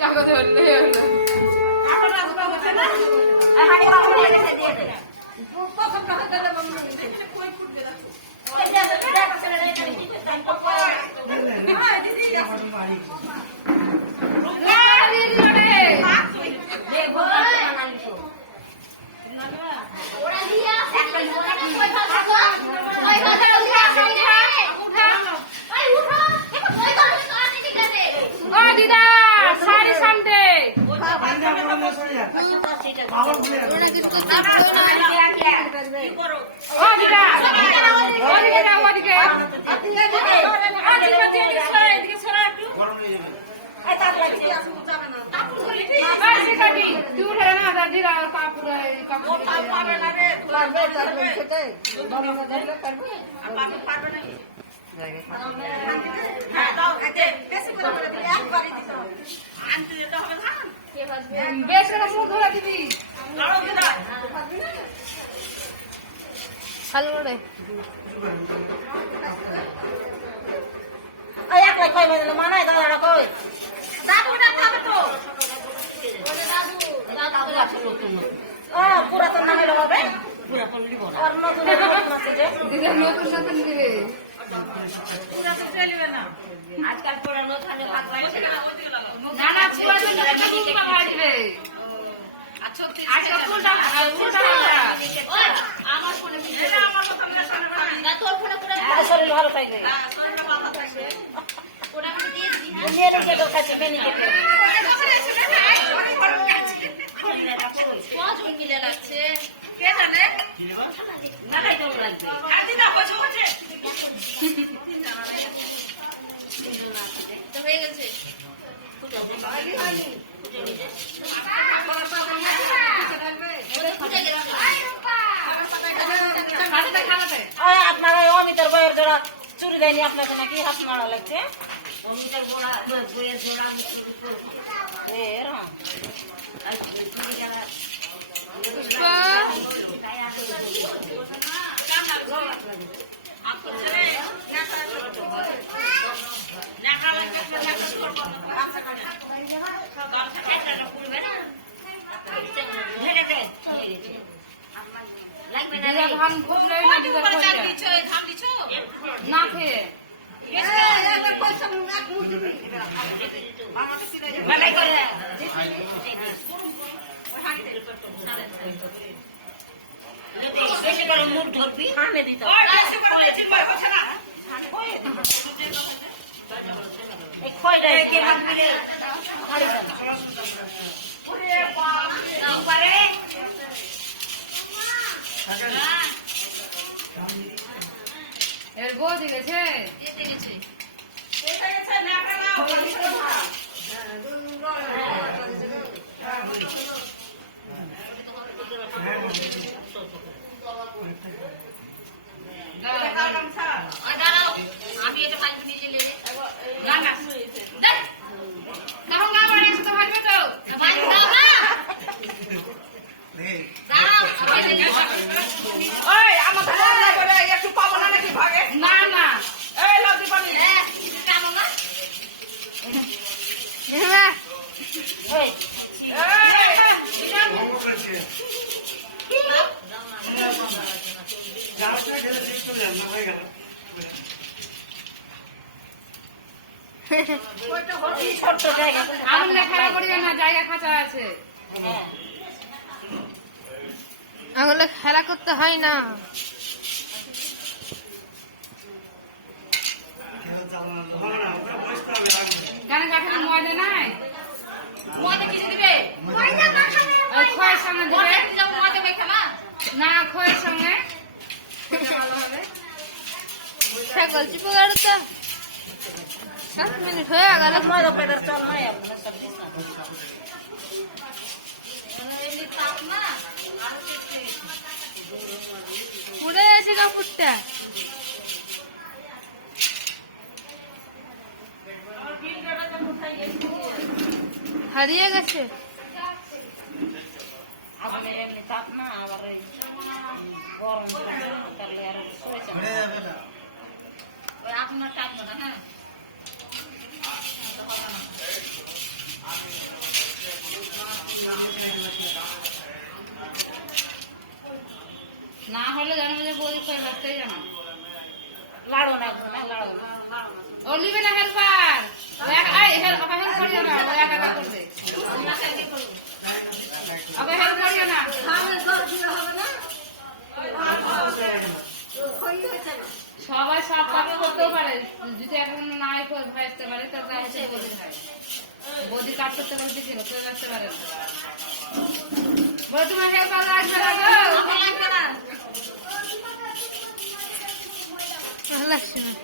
কাগজ হলে হলো বেশ মুখ ধরা দিবি ভালো রে মানায় দাদা কই পুরাতন নামে লাগাবে নতুন নতুন দিবে আজকাল পুরানো থানে ভাগ পাইছে না না পুরাতন লাগা দিবে আচ্ছা আচ্ছা ফুলটা ওই আমার ফোনে কি আমার কথা না তোর ফোনে পুরো শরীর ভালো তাই না শরীর ভালো থাকবে ওরা আমি দিয়ে দিই হ্যাঁ নিয়ে রেখে দাও কাছে মেনে দিবে কত জন মিলে লাগছে কে জানে না নাই তো লাগবে আদি না হচ্ছে হচ্ছে তো হয়ে গেছে আপনারা অমিতার বইয়ের জোড়া চুরি দেয়নি আপনাকে নাকি হাত মারা লাগছে অমিতার বইয়ের জোড়া না খেয়ে মুখ ধরবি আনে দিত এর বউ দিয়েছে আমি এটা পাঁচ মিনিট নিলে না না তখন আমার একসাথে ভাজবে তো একটু পাবো না নাকি ভাগে না না এই লতি পানি টানো না জায়গা খাঁচা আছে আঙুলে খেলা করতে হয় না গানে গাঠানো ময়দা নাই ময়দা কিছু দিবে খয়ের সঙ্গে দিবে না খয়ের সঙ্গে ভালো হবে ছাগল চিপে গাড়ো তো 7 মিনিট হয়ে গেল ময়দা পেটার চল নাই পুড়ে গেছে কাপড়টা হারিয়ে গেছে আপনার না হলে জানো যে বৌদি খেয়ে রাখতেই জানো লাড়ো না লাড়ো না ও লিবে না হেল্পার হেল্প করিও না ও একা একা করবে ওকে হেল্প করিও না সবাই সব কাজ করতেও পারে যদি এখন নাই ভাজতে পারে তাহলে হচ্ছে বৌদি খায় বৌদি কাজ করতে পারে দেখি করতে রাখতে পারে না বলে তোমার হেল্পার লাগবে না গো ভালো লাগছে না